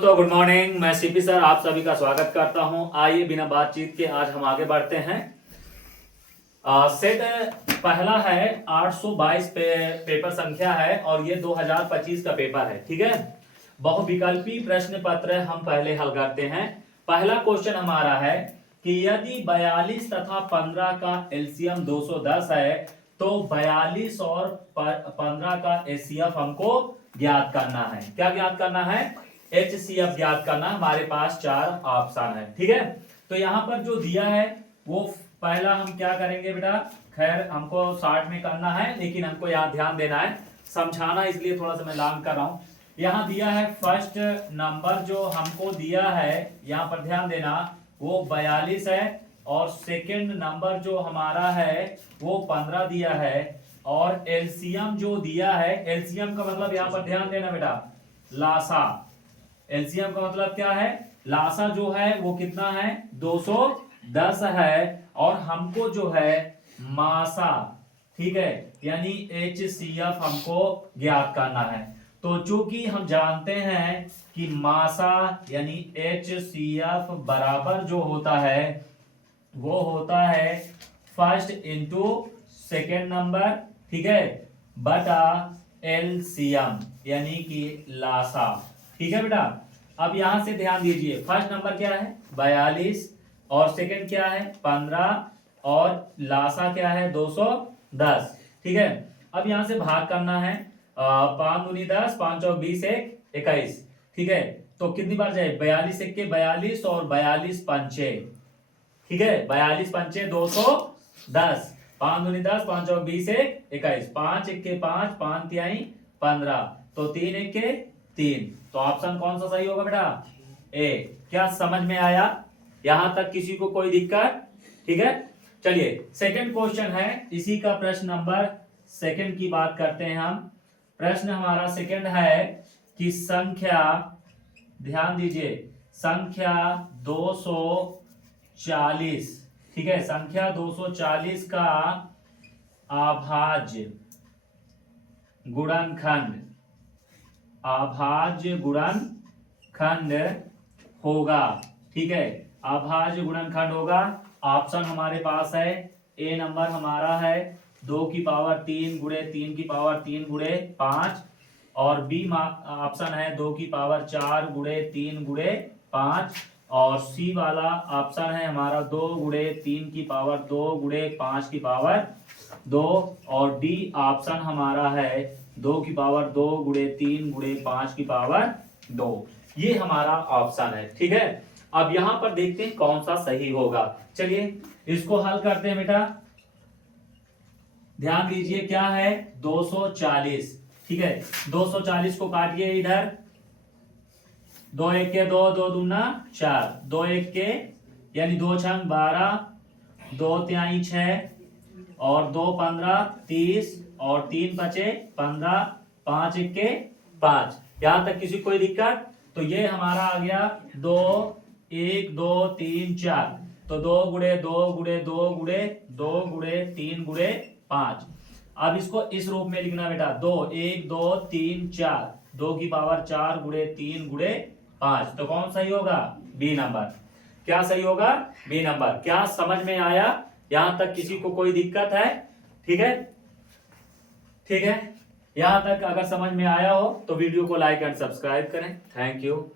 तो good morning, मैं CP sir आप सभी का स्वागत करता हूं। आइए बिना बातचीत के आज हम आगे बढ़ते हैं। सेट पहला है 822 पेपर संख्या है और ये 2025 का पेपर है। ठीक है, बहुविकल्पी प्रश्न पत्र हम पहले हल करते हैं। पहला क्वेश्चन हमारा है कि यदि 42 तथा 15 का एलसीएम 210 है तो 42 और 15 का एचसीएफ हमको ज्ञात करना है। क्या ज्ञात करना है? एचसीएफ ज्ञात करना। हमारे पास चार ऑप्शन है। ठीक है, तो यहाँ पर जो दिया है वो पहला हम क्या करेंगे बेटा, खैर हमको शॉर्ट में करना है लेकिन हमको यहाँ ध्यान देना है, समझाना, इसलिए थोड़ा सा मैं लॉन्ग कर रहा हूँ। यहाँ दिया है फर्स्ट नंबर जो हमको दिया है, यहाँ पर ध्यान देना, वो 42 है और सेकंड नंबर जो हमारा है वो 15 दिया है और एलसीएम जो दिया है, एलसीएम का मतलब यहाँ पर ध्यान देना बेटा, लासा। एलसीएम का मतलब क्या है? लासा जो है वो कितना है? 210 है और हमको जो है मासा, ठीक है, यानी एचसीएफ हमको ज्ञात करना है। तो चूंकि हम जानते हैं कि मासा यानी एचसीएफ बराबर जो होता है वो होता है फर्स्ट इंटू सेकेंड नंबर, ठीक है, बटा एलसीएम यानी कि लासा। ठीक है बेटा, अब यहां से ध्यान दीजिए, फर्स्ट नंबर क्या है? 42 और सेकंड क्या है? 15 और लासा क्या है? 210। ठीक है, अब यहां से भाग करना है, 5 दूनी 10, 5 चौक 20, 21। ठीक है, तो कितनी बार जाए? 42 एक के 42 और 42 पंचे, ठीक है, 42 पंचे 210, 5 दूनी 10, 5 चौक 20, 21, 5 एक के 5, 5 तिहाई 15, तो 3 एक के 3। तो ऑप्शन कौन सा सही होगा बेटा? ए। क्या समझ में आया? यहां तक किसी को कोई दिक्कत? ठीक है, चलिए सेकंड क्वेश्चन है, इसी का प्रश्न नंबर सेकंड की बात करते हैं हम। प्रश्न हमारा सेकंड है कि संख्या, ध्यान दीजिए, संख्या 240, ठीक है, संख्या 240 का अभाज्य गुणनखंड, अभाज्य गुणनखंड होगा। ठीक है, अभाज्य गुणनखंड होगा। ऑप्शन हमारे पास है, ए नंबर हमारा है 2 की पावर 3 गुणे 3 की पावर 3 गुणे 5 और बी ऑप्शन है 2 की पावर 4 गुणे 3 गुणे 5 और सी वाला ऑप्शन है हमारा 2 गुणे 3 की पावर 2 गुणे 5 की पावर 2 और डी ऑप्शन हमारा है 2 की पावर 2 गुणे 3 गुणे 5 की पावर 2। ये हमारा ऑप्शन है। ठीक है, अब यहां पर देखते हैं कौन सा सही होगा। चलिए इसको हल करते हैं बेटा। ध्यान दीजिए क्या है? 240। ठीक है, 240 को काटिए इधर, 2 एक के 2, 2 दूना 4, 2 एक के यानी 2 छंग 12, 2 तिहाई 6 और 2 15 30 और 3 बचे 15, 5 एक के 5। यहां तक किसी कोई दिक्कत? तो ये हमारा आ गया 2 1 2 3 4, तो 2 गुणे 2 गुणे 2 गुणे 2 गुणे 3 गुणे 5। अब इसको इस रूप में लिखना बेटा, 2 1 2 3 4, 2 की पावर 4 गुणे 3 गुणे 5। तो कौन सही होगा? B number. क्या सही होगा? B number. क्या समझ में आया? यहां तक किसी को कोई दिक्कत है? ठीक है, ठीक है, यहां तक अगर समझ में आया हो तो वीडियो को लाइक एंड सब्सक्राइब करें। Thank you.